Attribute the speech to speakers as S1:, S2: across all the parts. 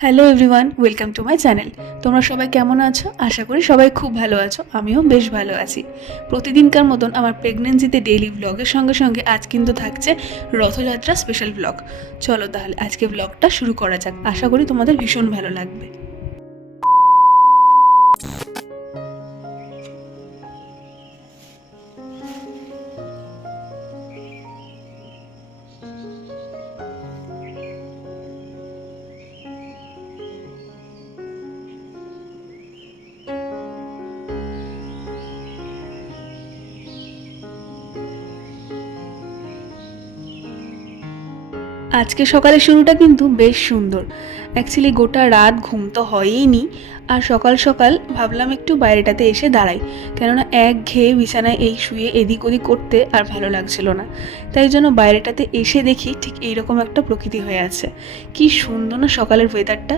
S1: Hello everyone welcome to my channel তোমরা সবাই কেমন আছো? আশা করি সবাই খুব ভালো আছো, আমিও বেশ ভালো আছি। প্রতিদিনকার মতন আমার প্রেগনেন্সিতে ডেইলি ব্লগের সঙ্গে সঙ্গে আজ কিন্তু থাকছে রথযাত্রা স্পেশাল ব্লগ চলো তাহলে আজকে ব্লগটা শুরু করা যাক। আশা করি তোমাদের ভীষণ ভালো লাগবে। আজকে সকালে শুরুটা কিন্তু বেশ সুন্দর। অ্যাকচুয়ালি গোটা রাত ঘুম তো হয়ই আর সকাল সকাল ভাবলাম একটু বাইরেটাতে এসে দাঁড়াই, কেননা এক ঘেয়ে বিছানায় এই শুয়ে এদিক ওদিক করতে আর ভালো লাগছিল না। তাই জন্য বাইরেটাতে এসে দেখি ঠিক এইরকম একটা প্রকৃতি হয়ে আছে। কি সুন্দর না সকালের ওয়েদারটা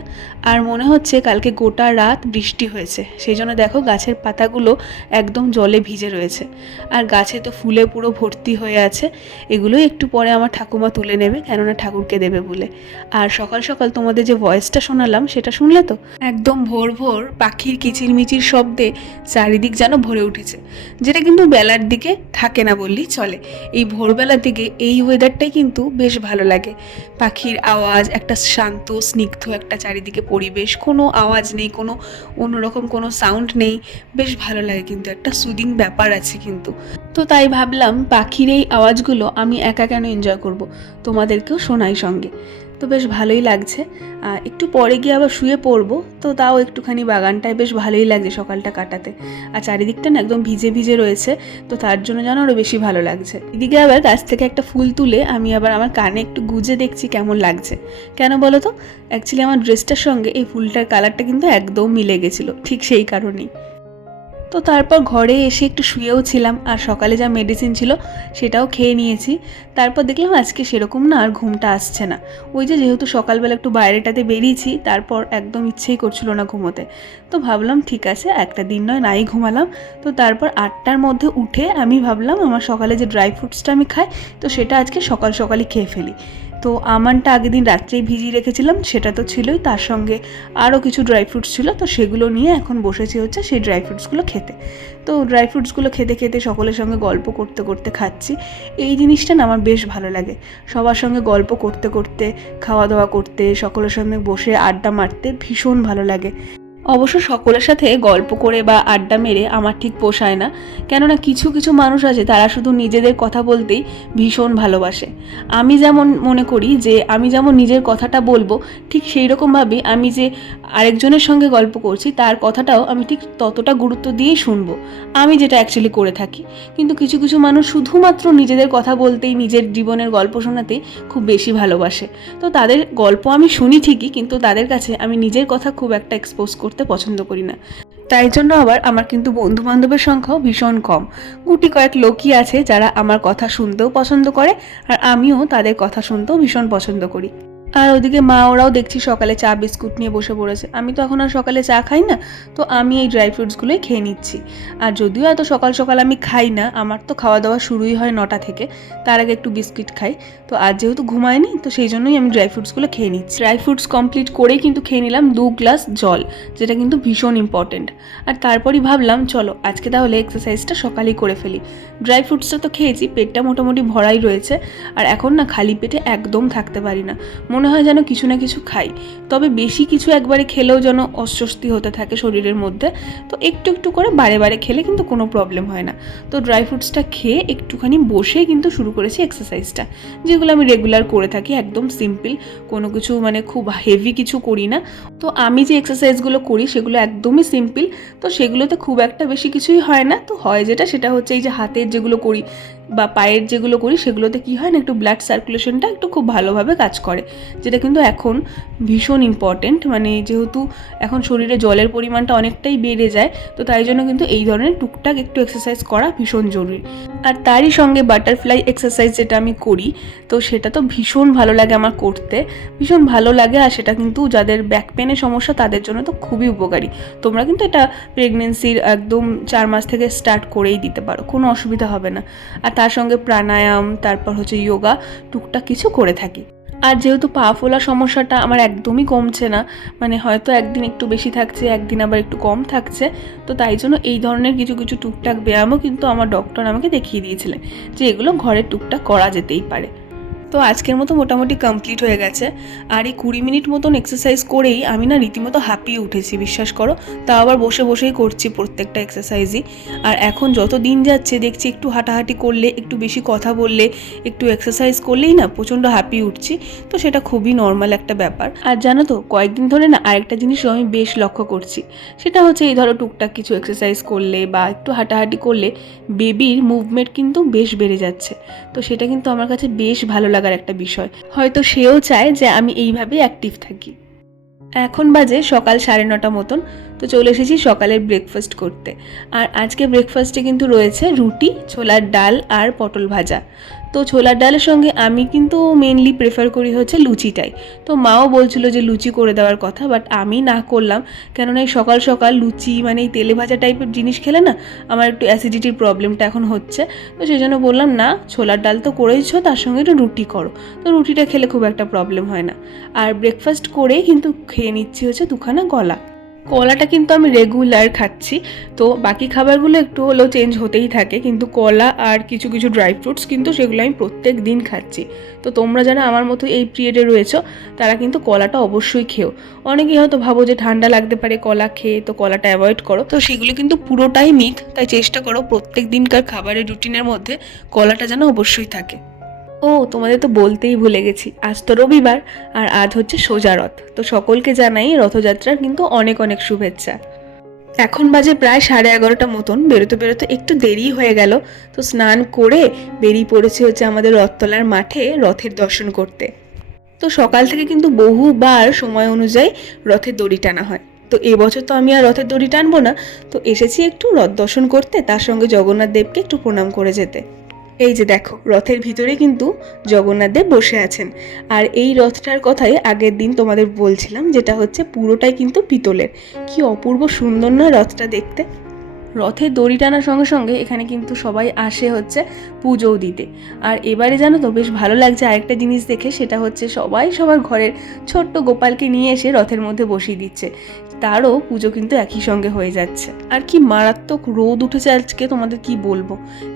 S1: আর মনে হচ্ছে কালকে গোটা রাত বৃষ্টি হয়েছে। সেই জন্য দেখো গাছের পাতাগুলো একদম জলে ভিজে রয়েছে। আর গাছে তো ফুলে পুরো ভর্তি হয়ে আছে। এগুলোই একটু পরে আমার ঠাকুমা তুলে নেবে, কেননা ঠাকুরকে দেবে বলে। আর সকাল সকাল তোমাদের যে ভয়েসটা শোনালাম, সেটা শুনলে তো? একদম ভোর ভোর পাখির কিচিরমিচির শব্দে চারিদিক যেন ভরে উঠেছে, যেটা কিন্তু বেলার দিকে থাকে না বললেই চলে। এই ভোরবেলার দিকে এই ওয়েদারটাই কিন্তু বেশ ভালো লাগে। পাখির আওয়াজ, একটা শান্ত, স্নিগ্ধ একটা চারিদিকে পরিবেশ, কোনো আওয়াজ নেই, কোনো অন্যরকম কোনো সাউন্ড নেই। বেশ ভালো লাগে কিন্তু, একটা সুদিং ব্যাপার আছে কিন্তু। তো তাই ভাবলাম পাখির এই আওয়াজগুলো আমি একা কেন এনজয় করব? তোমাদেরকেও শোনাই সঙ্গে। তো বেশ ভালোই লাগছে। একটু পরে গিয়ে আবার শুয়ে পড়ব, তো তাও একটুখানি বাগানটায় বেশ ভালোই লাগছে সকালটা কাটাতে। আর চারিদিকটা না একদম ভিজে ভিজে রয়েছে, তো তার জন্য যেন আরও বেশি ভালো লাগছে। এদিকে আবার গাছ থেকে একটা ফুল তুলে আমি আবার আমার কানে একটু গুজে দেখছি কেমন লাগছে। কেন বলো তো? অ্যাকচুয়ালি আমার ড্রেসটার সঙ্গে এই ফুলটার কালারটা কিন্তু একদম মিলে গেছিল, ঠিক সেই কারণেই। তো তারপর ঘরে এসে একটু শুয়েও ছিলাম, আর সকালে যা মেডিসিন ছিল সেটাও খেয়ে নিয়েছি। তারপর দেখলাম আজকে সেরকম না, আর ঘুমটা আসছে না। ওই যে যেহেতু সকালবেলা একটু বাইরেটাতে বেরিয়েছি, তারপর একদম ইচ্ছেই করছিল না ঘুমোতে। তো ভাবলাম ঠিক আছে, একটা দিন নয়, নাই ঘুমালাম। তো তারপর আটটার মধ্যে উঠে আমি ভাবলাম, আমার সকালে যে ড্রাই ফ্রুটসটা আমি খাই, তো সেটা আজকে সকাল সকালই খেয়ে ফেলি। তো আমানটা আগের দিন রাত্রেই ভিজিয়ে রেখেছিলাম, সেটা তো ছিলই। তার সঙ্গে আরও কিছু ড্রাই ফ্রুটস ছিল, তো সেগুলো নিয়ে এখন বসেছি হচ্ছে সেই ড্রাই ফ্রুটসগুলো খেতে। তো ড্রাই ফ্রুটসগুলো খেতে খেতে সকলের সঙ্গে গল্প করতে করতে খাচ্ছি। এই জিনিসটা না আমার বেশ ভালো লাগে। সবার সঙ্গে গল্প করতে করতে, খাওয়া দাওয়া করতে, সকলের সঙ্গে বসে আড্ডা মারতে ভীষণ ভালো লাগে। অবশ্য সকলের সাথে গল্প করে বা আড্ডা মেরে আমার ঠিক পোষায় না। কেননা কিছু কিছু মানুষ আছে, তারা শুধু নিজেদের কথা বলতেই ভীষণ ভালোবাসে। আমি যেমন মনে করি যে, আমি যেমন নিজের কথাটা বলব, ঠিক সেই রকমভাবে আমি যে আরেকজনের সঙ্গে গল্প করছি, তার কথাটাও আমি ঠিক ততটা গুরুত্ব দিয়েই শুনব। আমি যেটা অ্যাকচুয়ালি করে থাকি। কিন্তু কিছু কিছু মানুষ শুধুমাত্র নিজেদের কথা বলতেই নিজের জীবনের গল্প শোনাতেই খুব বেশি ভালোবাসে। তো তাদের গল্প আমি শুনি ঠিকই, কিন্তু তাদের কাছে আমি নিজের কথা খুব একটা এক্সপোজ করতে পছন্দ করি না। তাই জন্য আবার আমার কিন্তু বন্ধু বান্ধবের সংখ্যাও ভীষণ কম। গুটি কয়েক লোকই আছে যারা আমার কথা শুনতেও পছন্দ করে আর আমিও তাদের কথা শুনতেও ভীষণ পছন্দ করি। আর ওদিকে মা ওরাও দেখছি সকালে চা, বিস্কুট নিয়ে বসে পড়েছে। আমি তো এখন আর সকালে চা খাই না, তো আমি এই ড্রাই ফ্রুটসগুলোই খেয়ে নিচ্ছি। আর যদিও এত সকাল সকাল আমি খাই না, আমার তো খাওয়া দাওয়া শুরুই হয় নটা থেকে, তার আগে একটু বিস্কিট খাই। তো আজ যেহেতু ঘুমায়নি, তো সেই জন্যই আমি ড্রাই ফ্রুটসগুলো খেয়ে নিচ্ছি। ড্রাই ফ্রুটস কমপ্লিট করেই কিন্তু খেয়ে নিলাম দু গ্লাস জল, যেটা কিন্তু ভীষণ ইম্পর্টেন্ট আর তারপরই ভাবলাম, চলো আজকে তাহলে এক্সারসাইজটা সকালেই করে ফেলি। ড্রাই ফ্রুটসটা তো খেয়েছি, পেটটা মোটামুটি ভরাই রয়েছে, আর এখন না খালি পেটে একদম থাকতে পারি না। মনে হয় যেন কিছু না কিছু খাই। তবে বেশি কিছু একবারে খেলেও যেন অস্বস্তি হতে থাকে শরীরের মধ্যে। তো একটু একটু করে বারে বারে খেলে কিন্তু কোনো প্রবলেম হয় না। তো ড্রাই ফ্রুটসটা খেয়ে একটুখানি বসে কিন্তু শুরু করেছি এক্সারসাইজটা যেগুলো আমি রেগুলার করে থাকি, একদম সিম্পল কোনো কিছু মানে খুব হেভি কিছু করি না। তো আমি যে এক্সারসাইজগুলো করি সেগুলো একদমই সিম্পল তো সেগুলোতে খুব একটা বেশি কিছুই হয় না। তো হয় যেটা সেটা হচ্ছে এই যে হাতের যেগুলো করি বা পায়ের যেগুলো করি সেগুলোতে কি হয় না, একটু ব্লাড সার্কুলেশনটা একটু খুব ভালোভাবে কাজ করে, যেটা কিন্তু এখন ভীষণ ইম্পর্টেন্ট মানে যেহেতু এখন শরীরে জলের পরিমাণটা অনেকটাই বেড়ে যায়, তো তাই জন্য কিন্তু এই ধরনের টুকটাক একটু এক্সারসাইজ করা ভীষণ জরুরি। আর তারই সঙ্গে বাটারফ্লাই এক্সারসাইজ যেটা আমি করি, তো সেটা তো ভীষণ ভালো লাগে আমার করতে। ভীষণ ভালো লাগে আর সেটা কিন্তু যাদের ব্যাক পেনের সমস্যা তাদের জন্য তো খুবই উপকারী। তোমরা কিন্তু এটা প্রেগনেন্সির একদম চার মাস থেকে স্টার্ট করেই দিতে পারো, কোনো অসুবিধা হবে না। আর তার সঙ্গে প্রাণায়াম, তারপর হচ্ছে যোগা টুকটাক কিছু করে থাকি। আর যেহেতু পা ফোলা সমস্যাটা আমার একদমই কমছে না মানে হয়তো একদিন একটু বেশি থাকছে, একদিন আবার একটু কম থাকছে, তো তাই জন্য এই ধরনের কিছু কিছু টুকটাক ব্যায়ামও কিন্তু আমার ডক্টর আমাকে দেখিয়ে দিয়েছিলেন যে এগুলো ঘরে টুকটাক করা যেতেই পারে। তো আজকের মতো মোটামুটি কমপ্লিট হয়ে গেছে। আর এই কুড়ি মিনিট মতন এক্সারসাইজ করেই আমি না রীতিমতো হাঁপিয়ে উঠেছি, বিশ্বাস করো। তা আবার বসে বসেই করছি প্রত্যেকটা এক্সারসাইজই আর এখন যত দিন যাচ্ছে, দেখছি একটু হাঁটাহাঁটি করলে, একটু বেশি কথা বললে, একটু এক্সারসাইজ করলেই না প্রচণ্ড হাঁপিয়ে উঠছি। তো সেটা খুবই নর্মাল একটা ব্যাপার। আর জানো তো, কয়েকদিন ধরে না আরেকটা জিনিসও আমি বেশ লক্ষ্য করছি। সেটা হচ্ছে এই ধরো টুকটাক কিছু এক্সারসাইজ করলে বা একটু হাঁটাহাঁটি করলে বেবির মুভমেন্ট কিন্তু বেশ বেড়ে যাচ্ছে। তো সেটা কিন্তু আমার কাছে বেশ ভালো লাগার একটা বিষয়। হয়তো সেও চায় যে আমি এইভাবেই অ্যাক্টিভ থাকি। এখন বাজে সকাল সাড়ে নটা মতন, তো চলে এসেছি সকালের ব্রেকফাস্ট করতে। আর আজকে ব্রেকফাস্টে কিন্তু রয়েছে রুটি, ছোলার ডাল আর পটল ভাজা। তো ছোলার ডালের সঙ্গে আমি কিন্তু মেনলি প্রেফার করি হচ্ছে লুচিটাই। তো মাও বলছিল যে লুচি করে দেওয়ার কথা বাট আমি না করলাম। কেননা এই সকাল সকাল লুচি মানে এই তেলে ভাজা টাইপের জিনিস খেলে না, আমার একটু অ্যাসিডিটির প্রবলেমটা এখন হচ্ছে। তো সেই জন্য বললাম, না, ছোলার ডাল তো করেইছো, তার সঙ্গে একটু রুটি করো। তো রুটিটা খেলে খুব একটা প্রবলেম হয় না। আর ব্রেকফাস্ট করেই কিন্তু খেয়ে নিচ্ছি হচ্ছে দুখানা গলা। কলাটা কিন্তু আমি রেগুলার খাচ্ছি। তো বাকি খাবারগুলো একটু হলেও চেঞ্জ হতেই থাকে। কিন্তু কলা আর কিছু কিছু ড্রাই ফ্রুটস কিন্তু সেগুলো আমি প্রত্যেক দিন খাচ্ছি। তো তোমরা যারা আমার মতো এই পিরিয়ডে রয়েছো, তারা কিন্তু কলাটা অবশ্যই খেও। অনেকেই হয়তো ভাবো যে ঠান্ডা লাগতে পারে কলা খেয়ে, তো কলাটা অ্যাভয়েড করো। তো সেগুলো কিন্তু পুরোটাই মিথ তাই চেষ্টা করো প্রত্যেক দিনকার খাবারের রুটিনের মধ্যে কলাটা যেন অবশ্যই থাকে। ও, তোমাদের তো বলতেই ভুলে গেছি। আজ তো রবিবার, আর আজ হচ্ছে সোজা রথ। তো সকলকে জানাই রথযাত্রার কিন্তু অনেক অনেক শুভেচ্ছা। এখন বাজে প্রায় সাড়ে এগারোটা মতন। বেরোতে বেরোতে একটু দেরি হয়ে গেল। তো স্নান করে বেরিয়ে পড়েছি হচ্ছে আমাদের রথতলার মাঠে রথের দর্শন করতে। তো সকাল থেকে কিন্তু বহুবার সময় অনুযায়ী রথের দড়ি টানা হয়। তো এবছর তো আমি আর রথের দড়ি টানবো না। তো এসেছি একটু রথ দর্শন করতে, তার সঙ্গে জগন্নাথ দেবকে একটু প্রণাম করে যেতে। এই যে দেখো, রথের ভিতরে কিন্তু জগন্নাথ দেব বসে আছেন। আর এই রথটার কথাই আগের দিন তোমাদের বলছিলাম, যেটা হচ্ছে পুরোটাই কিন্তু পিতলের। কি অপূর্ব সুন্দর না রথটা দেখতে। রথের দড়ি টানার সঙ্গে সঙ্গে এখানে কিন্তু সবাই আসে হচ্ছে পুজোও দিতে। আর এবারে জানো তো বেশ ভালো লাগছে আরেকটা জিনিস দেখে, সেটা হচ্ছে সবাই সবার ঘরের ছোট্ট গোপালকে নিয়ে এসে রথের মধ্যে বসিয়ে দিচ্ছে। তারও পুজো কিন্তু একই সঙ্গে হয়ে যাচ্ছে। আর কি মারাত্মক রোদ উঠেছে আজকে, তোমাদের কি বলব?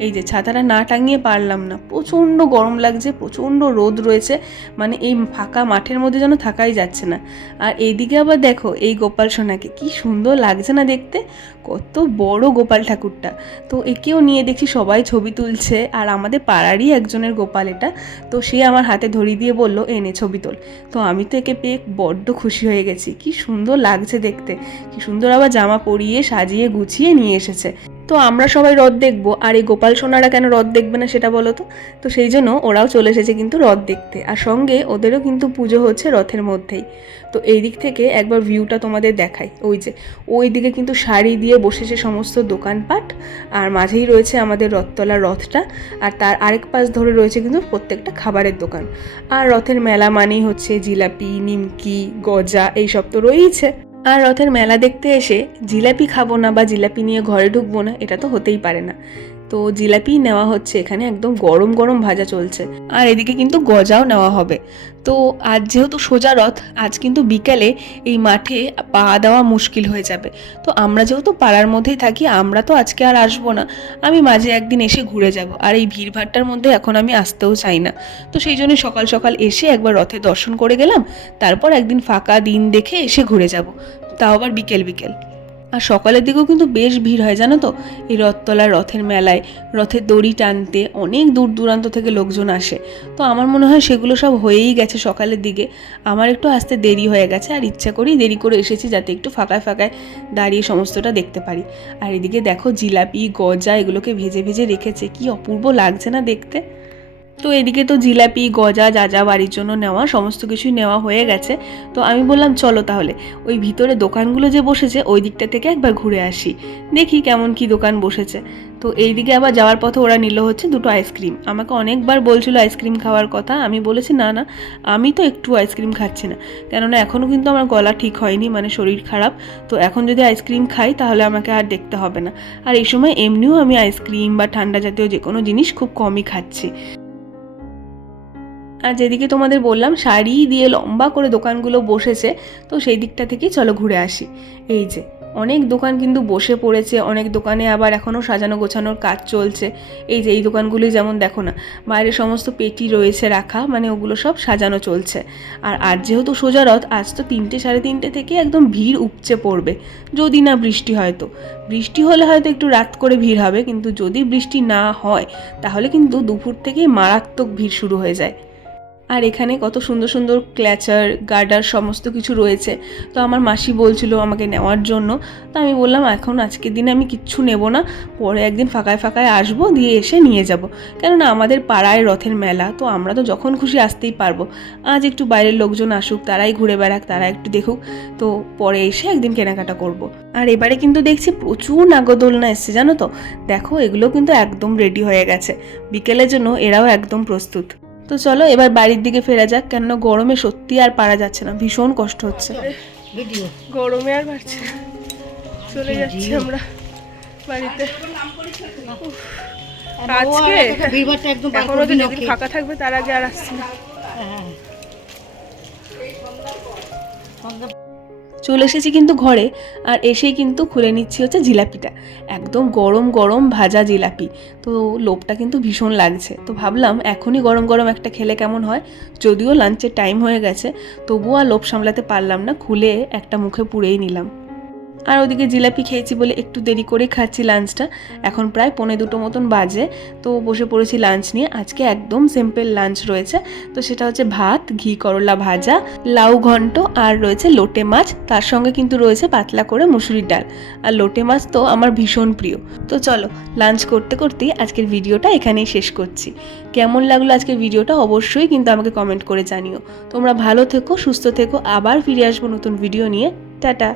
S1: এই যে ছাতাটা না টাঙিয়ে পারলাম না, প্রচণ্ড গরম লাগছে, প্রচণ্ড রোদ রয়েছে মানে এই ফাঁকা মাঠের মধ্যে যেন থাকাই যাচ্ছে না। আর এইদিকে আবার দেখো এই গোপাল সোনাকে, কি সুন্দর লাগছে না দেখতে। কত বড় গোপাল ঠাকুরটা। তো একেও নিয়ে দেখি সবাই ছবি তুলছে, আর আমাদের পাড়ারই একজনের গোপাল এটা। তো সে আমার হাতে ধরিয়ে দিয়ে বলল এনে ছবি তোল। তো আমি তো একে পেয়ে বড্ড খুশি হয়ে গেছি। কি সুন্দর লাগছে দেখতে। কি সুন্দর আবার জামা পরিয়ে সাজিয়ে গুছিয়ে নিয়ে এসেছে। তো আমরা সবাই রথ দেখব। আর এই গোপাল সোনারা কেন রথ দেখবে না সেটা বলো তো? তো সেই জন্য ওরাও চলে এসেছে কিন্তু রথ দেখতে। আর সঙ্গে ওদেরও কিন্তু পুজো হচ্ছে রথের মধ্যেই। তো এই দিক থেকে একবার ভিউটা তোমাদের দেখাই। ওই যে, ওই দিকে কিন্তু শাড়ি দিয়ে বসেছে সমস্ত দোকানপাট। আর মাঝেই রয়েছে আমাদের রথতলার রথটা। আর তার আরেক পাশ ধরে রয়েছে কিন্তু প্রত্যেকটা খাবারের দোকান। আর রথের মেলা মানেই হচ্ছে জিলাপি, নিমকি, গজা, এইসব তো রয়েইছে। আর রথের মেলা দেখতে এসে জিলাপি খাব না বা জিলাপি নিয়ে ঘরে ঢুকবো না, এটা তো হতেই পারে না। তো জিলাপি নেওয়া হচ্ছে এখানে, একদম গরম গরম ভাজা চলছে। আর এদিকে কিন্তু গজাও নেওয়া হবে। তো আজ যেহেতু সোজা রথ, আজ কিন্তু বিকেলে এই মাঠে পা দেওয়া মুশকিল হয়ে যাবে। তো আমরা যেহেতু পাড়ার মধ্যেই থাকি, আমরা তো আজকে আর আসব না। আমি মাঝে একদিন এসে ঘুরে যাব। আর এই ভিড়ভাট্টার মধ্যে এখন আমি আসতেও চাই না। তো সেই জন্য সকাল সকাল এসে একবার রথে দর্শন করে গেলাম। তারপর একদিন ফাঁকা দিন দেখে এসে ঘুরে যাব। তাও আবার বিকেল বিকেল। আর সকালের দিকেও কিন্তু বেশ ভিড় হয়, জানো তো? এই রথতলার রথের মেলায়, রথের দড়ি টানতে অনেক দূর দূরান্ত থেকে লোকজন আসে। তো আমার মনে হয় সেগুলো সব হয়েই গেছে সকালের দিকে। আমার একটু আসতে দেরি হয়ে গেছে আর ইচ্ছা করেই দেরি করে এসেছি যাতে একটু ফাঁকায় ফাঁকায় দাঁড়িয়ে সমস্তটা দেখতে পারি। আর এদিকে দেখো জিলাপি, গজা এগুলোকে ভেজে ভেজে রেখেছে। কি অপূর্ব লাগছে না দেখতে। তো এদিকে তো জিলাপি, গজা, যা যা বাড়ির জন্য নেওয়া, সমস্ত কিছুই নেওয়া হয়ে গেছে। তো আমি বললাম, চলো তাহলে, ওই ভিতরে দোকানগুলো যে বসেছে, ওই দিকটা থেকে একবার ঘুরে আসি। দেখি কেমন কি দোকান বসেছে। তো এই দিকে আবার যাওয়ার পথে ওরা নিল হচ্ছে দুটো আইসক্রিম। আমাকে অনেকবার বলছিল আইসক্রিম খাওয়ার কথা। আমি বলেছি, না না, আমি তো একটু আইসক্রিম খাচ্ছি না। কেননা এখনও কিন্তু আমার গলা ঠিক হয়নি মানে শরীর খারাপ। তো এখন যদি আইসক্রিম খাই, তাহলে আমাকে আর দেখতে হবে না। আর এই সময় এমনিও আমি আইসক্রিম বা ঠান্ডা জাতীয় যে কোনো জিনিস খুব কমই খাচ্ছি। আর যেদিকে তোমাদের বললাম, শাড়ি দিয়ে লম্বা করে দোকানগুলো বসেছে, তো সেই দিকটা থেকেই চলো ঘুরে আসি। এই যে, অনেক দোকান কিন্তু বসে পড়েছে, অনেক দোকানে আবার এখনও সাজানো গোছানোর কাজ চলছে। এই যে, এই দোকানগুলি যেমন দেখো না, বাইরে সমস্ত পেটি রয়েছে রাখা মানে ওগুলো সব সাজানো চলছে। আর আজ যেহেতু সোজা রথ, আজ তো তিনটে সাড়ে তিনটে থেকে একদম ভিড় উপচে পড়বে, যদি না বৃষ্টি হয় তো বৃষ্টি হলে হয়তো একটু রাত করে ভিড় হবে, কিন্তু যদি বৃষ্টি না হয়, তাহলে কিন্তু দুপুর থেকেই মারাত্মক ভিড় শুরু হয়ে যায়। আর এখানে কত সুন্দর সুন্দর ক্ল্যাচার গার্ডার সমস্ত কিছু রয়েছে। তো আমার মাসি বলছিল আমাকে নেওয়ার জন্য। তো আমি বললাম, এখন আজকের দিনে আমি কিচ্ছু নেব না। পরে একদিন ফাঁকায় ফাঁকায় আসব, দিয়ে এসে নিয়ে যাব। কেননা আমাদের পাড়ায় রথের মেলা, তো আমরা তো যখন খুশি আসতেই পারব। আজ একটু বাইরের লোকজন আসুক, তারাই ঘুরে বেড়াক, তারা একটু দেখুক। তো পরে এসে একদিন কেনাকাটা করব। আর এবারে কিন্তু দেখছি প্রচুর নাগদোলনা এসছে, জানো তো? দেখো, এগুলো কিন্তু একদম রেডি হয়ে গেছে। বিকেলের জন্য এরাও একদম প্রস্তুত। তো চলো এবার বাড়ির দিকে ফেরা যাক কেন গরমে সত্যি আর পারা যাচ্ছে না ভীষণ কষ্ট হচ্ছে। গরমে আর পারছি না। চলে যাচ্ছি আমরা বাড়িতে। আজকে?
S2: এখনও
S1: তো যেদিন ফাঁকা থাকবে তার আগে আর আসছি না।
S2: হ্যাঁ।
S1: চলে এসেছি কিন্তু ঘরে, আর এসেই কিন্তু খুলে নিচ্ছি হচ্ছে জিলাপিটা। একদম গরম গরম ভাজা জিলাপি। তো লোভটা কিন্তু ভীষণ লাগছে। তো ভাবলাম এখনই গরম গরম একটা খেলে কেমন হয়? যদিও লাঞ্চের টাইম হয়ে গেছে, তবুও আর লোভ সামলাতে পারলাম না, খুলে একটা মুখে পুড়েই নিলাম। আর ওদিকে জিলাপি খেয়েছি বলে একটু দেরি করে খাচ্ছি লাঞ্চটা এখন প্রায় পৌনে দুটো মতন বাজে, তো বসে পড়েছি লাঞ্চ নিয়ে। আজকে একদম সিম্পল লাঞ্চ রয়েছে। তো সেটা হচ্ছে ভাত, ঘি করলা ভাজা, লাউ ঘন্ট আর রয়েছে লোটে মাছ। তার সঙ্গে কিন্তু রয়েছে পাতলা করে মুসুরির ডাল। আর লোটে মাছ তো আমার ভীষণ প্রিয়। তো চলো লাঞ্চ করতে করতেই আজকের ভিডিওটা এখানেই শেষ করছি। কেমন লাগল আজকের ভিডিওটা অবশ্যই কিন্তু আমাকে কমেন্ট করে জানিও। তোমরা ভালো থেকো, সুস্থ থেকো। আবার ফিরে আসব নতুন ভিডিও নিয়ে। টাটা!